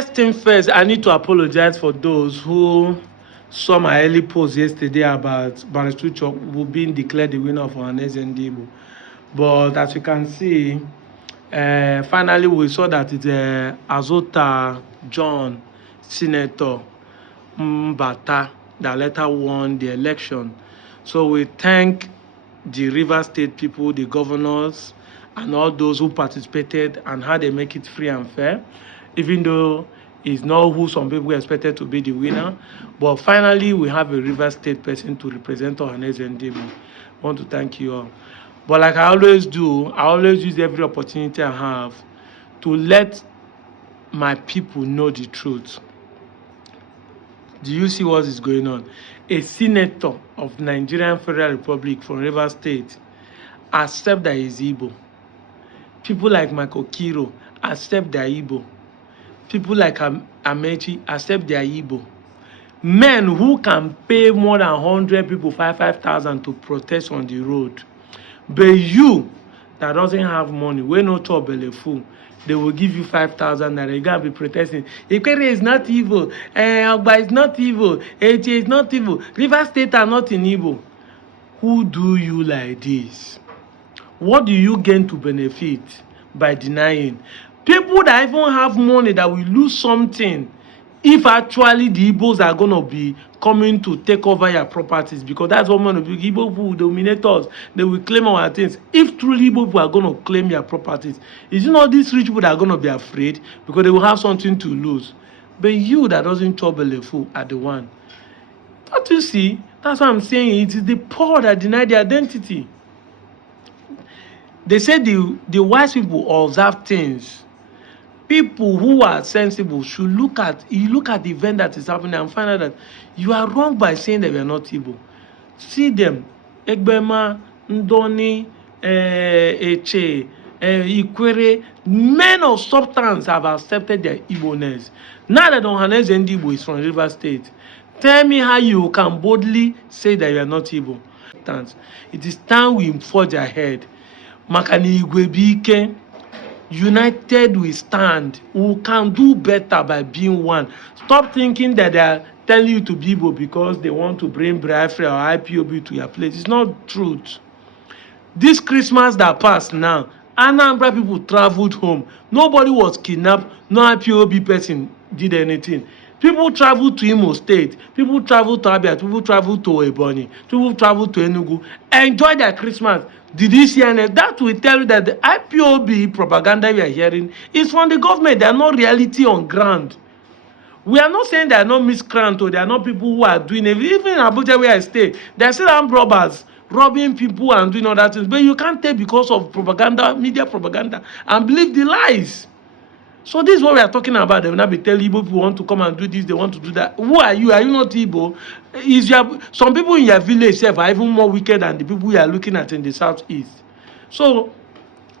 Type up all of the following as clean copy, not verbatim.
First thing first, I need to apologize for those who saw my early post yesterday about Barrister being declared the winner of Ohanaeze. But as you can see, finally we saw that it's Azota John, Senator Mbata, that later won the election. So we thank the River State people, the governors, and all those who participated and how they make it free and fair, even though it's not who some people expected to be the winner. But finally, we have a River State person to represent Ohanaeze. I want to thank you all. But like I always do, I always use every opportunity I have to let my people know the truth. Do you see what is going on? A senator of Nigerian Federal Republic from River State accept that he's Igbo. People like Michael Kiro accept their Igbo. People like Amechi accept their Igbo. Men who can pay more than 100 people 5,000 to protest on the road. But you that doesn't have money, we no chop belle full, they will give you 5,000 naira. You gotta be protesting. Ikere is not evil. Ogba is not evil. Eche is not evil. River State are not in evil. Who do you like this? What do you gain to benefit by denying? People that even have money that will lose something if actually the Igbos are going to be coming to take over your properties, because that's what one of the Igbo will dominate us. They will claim our things. If truly Igbo people are going to claim your properties, is it not these rich people that are going to be afraid because they will have something to lose? But you that doesn't trouble a fool are the one. Don't you see? That's what I'm saying. It is the poor that deny their identity. They say the wise people observe things. People who are sensible should look at the event that is happening and find out that you are wrong by saying that we are not Igbo. See them, Egbema, Ndoni, Eche, Ikwere, men of substance have accepted their Igbo-ness. Now that Ohanaeze Igbo is from River State, tell me how you can boldly say that you are not Igbo. It is time we forge ahead. Makani Igwe Bike. United we stand. We can do better by being one. Stop thinking that they are telling you to be Igbo because they want to bring Biafra or IPOB to your place. It's not truth. This Christmas that passed now, Anambra people traveled home. Nobody was kidnapped. No IPOB person did anything. People traveled to Imo State. People traveled to Abia. People traveled to Ebonyi. People traveled to Enugu. Enjoy their Christmas. Did you see any? That will tell you that the IPOB propaganda we are hearing is from the government. They are not reality on ground. We are not saying they are not miscreants or they are not people who are doing it. Even in Abuja where I stay, there are still armed robbers robbing people and doing other things. But you can't take because of propaganda, media propaganda, and believe the lies. So this is what we are talking about. They will not be telling Igbo people want to come and do this, they want to do that. Who are you? Are you not Igbo? Some people in your village are even more wicked than the people we are looking at in the southeast. So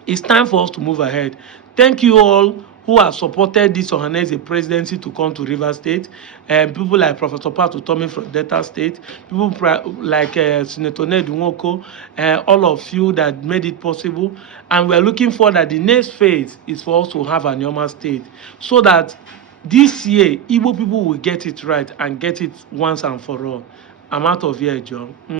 it's time for us to move ahead. Thank you all who have supported this Ohanaeze presidency to come to River State. People like Professor Pat Utomi from Delta State, people like Senator Ned Nwoko, all of you that made it possible. And we're looking for that the next phase is for us to have Anioma State, so that this year Igbo people will get it right and get it once and for all. I'm out of here, John.